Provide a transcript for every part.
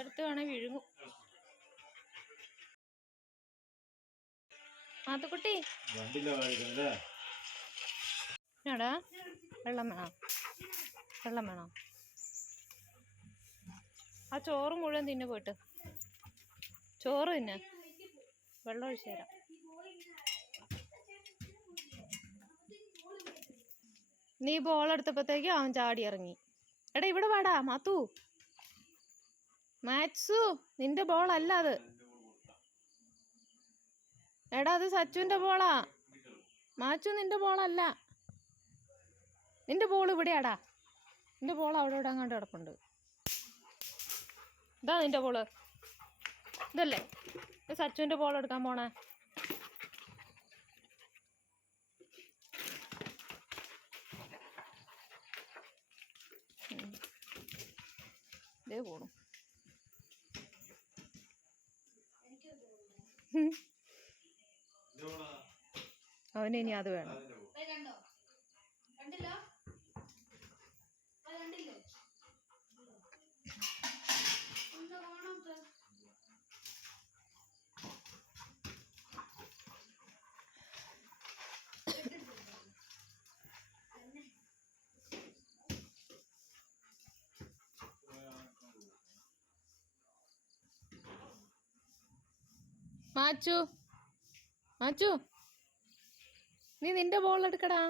അതെടുത്ത് വേണേ വിഴുങ്ങും. മാത്തുക്കുട്ടി എടാ വെള്ളം വേണോ? ആ ചോറ് മുഴുവൻ തിന്നു പോയിട്ട്. ചോറ് തിന്നെ, വെള്ളം ഒഴിച്ചു തരാം. നീ ബോൾ എടുത്തപ്പോഴത്തേക്കും അവൻ ചാടി ഇറങ്ങി. എടാ ഇവിടെ വാടാ മാത്തു. മാത്സു നിന്റെ ബോളല്ല അത്. എടാ അത് സച്ചുവിന്റെ ബോളാ. മാച്ചു നിന്റെ ബോളല്ല. നിന്റെ ബോൾ ഇവിടെയാടാ. നിന്റെ ബോൾ അവിടെ ഇവിടെ അങ്ങോട്ട് കിടപ്പുണ്ട്. ഇതാ നിന്റെ ബോള്. ഇതല്ലേ സച്ചുവിന്റെ ബോൾ എടുക്കാൻ പോണേ. ഇതേ പോണു. അവന് ഇനി അത് വേണം. മാച്ചു നീ നിന്റെ ബോൾ എടുക്കടാ.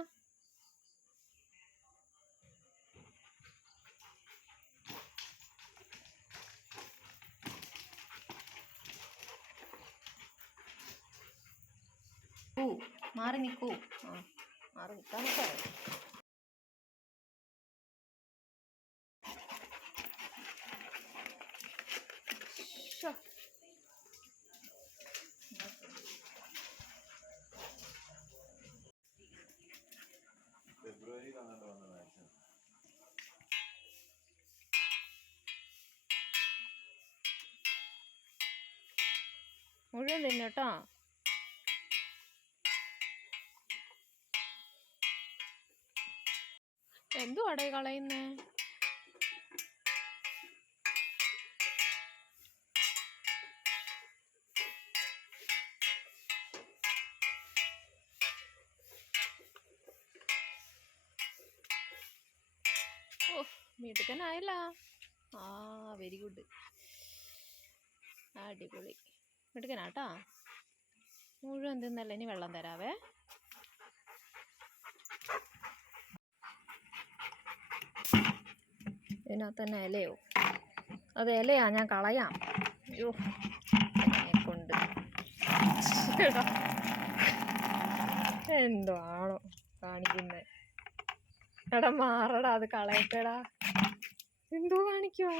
മാറി നിൽക്കൂ. മാറി നിൽക്കാനൊക്കെ ഫെബ്രുവരിയിലാണ് വന്നത് വാക്സിൻ. മുഴുവൻ തിന്നോട്ടോ. എന്തുവാടേ കളയുന്നേ? ഓ മിടുക്കനായല്ല. വെരി ഗുഡ്, അടിപൊളി, മിടുക്കനാട്ടാ. മുഴുവൻ തിന്നല്ലേ. ഇനി വെള്ളം തരാവേ. ഇതിനകത്ത് തന്നെ ഇലയോ? അത് ഇലയാ, ഞാൻ കളയാം. അയ്യോ കൊണ്ട് എന്തോ ആണോ കാണിക്കുന്നത്. എടാ മാറടാ, അത് കളയട്ടടാ. എന്തോ കാണിക്കുവാ.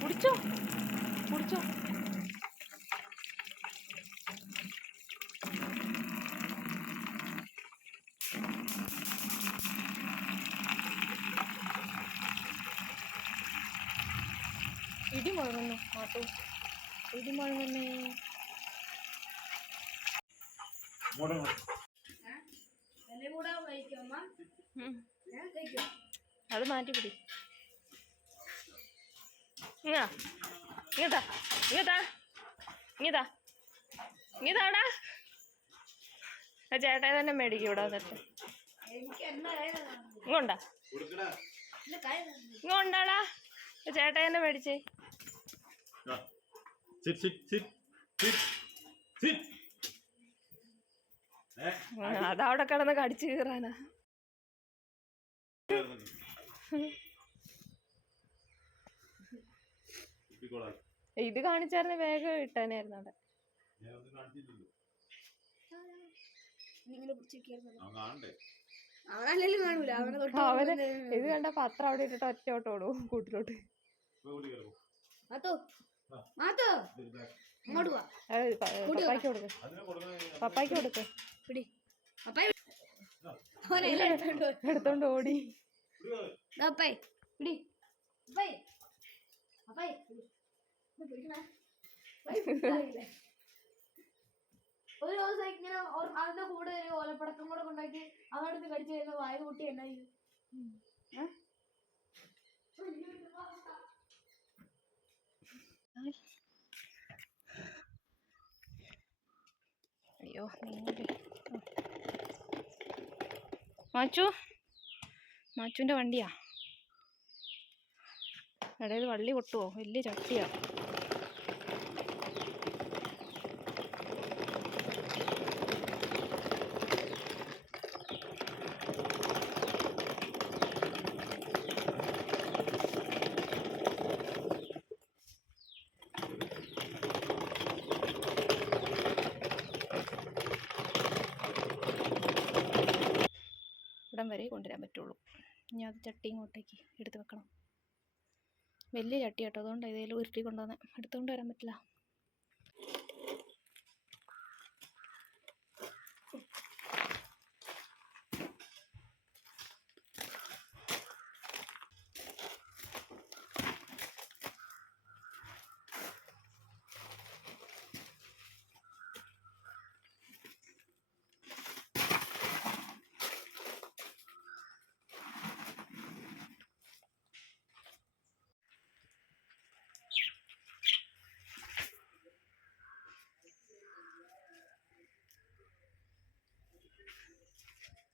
കുടിച്ചോ. ഇടി മുഴങ്ങുന്നു മാട്ടു, ഇടി മുഴങ്ങുന്നേ. അത് മാറ്റിപ്പിടി. ഇങ്ങതാടാ. ചേട്ടായി തന്നെ മേടിക്കും ഇവിടെ വന്നിട്ട്. ഇങ്ങോണ്ടാടാ, ചേട്ടായി തന്നെ മേടിച്ചേ. അതവിടെ കിടന്ന് കടിച്ചു കീറാനാ. ഇത് കാണിച്ചായിരുന്നു വേഗം ഇട്ടാനായിരുന്നു അവിടെ. അവന് ഇത് കണ്ട പത്രം അവിടെ ഇട്ടിട്ട് ഒറ്റോട്ട് ഓടും കൂട്ടിലോട്ട്. പപ്പായ്ക്ക് കൊടുക്ക്. എടുത്തോണ്ട് ഓടി. ഓലപ്പടക്കം കൂടെ കൊണ്ടാക്കി അതോടത്ത് കടിച്ചു കഴിഞ്ഞാൽ വായ കൂട്ടി എന്നായി. അയ്യോ മാച്ചുവിൻ്റെ വണ്ടിയാ. ഇടയിൽ വള്ളി പൊട്ടുവോ? വലിയ ചട്ടിയാ. ഇവിടം വരെ കൊണ്ടുവരാൻ പറ്റുള്ളൂ. ഇനി അത് ചട്ടി ഇങ്ങോട്ടേക്ക് എടുത്ത് വെക്കണം. വലിയ ചട്ടി കേട്ടോ, അതുകൊണ്ട് ഏതെങ്കിലും ഉരുട്ടി കൊണ്ടുവന്ന് എടുത്തുകൊണ്ട് വരാൻ പറ്റില്ല.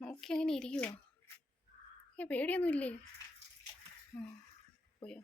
നോക്കി അങ്ങനെ ഇരിക്കുവോ? പേടിയൊന്നുമില്ലേ? പോയോ?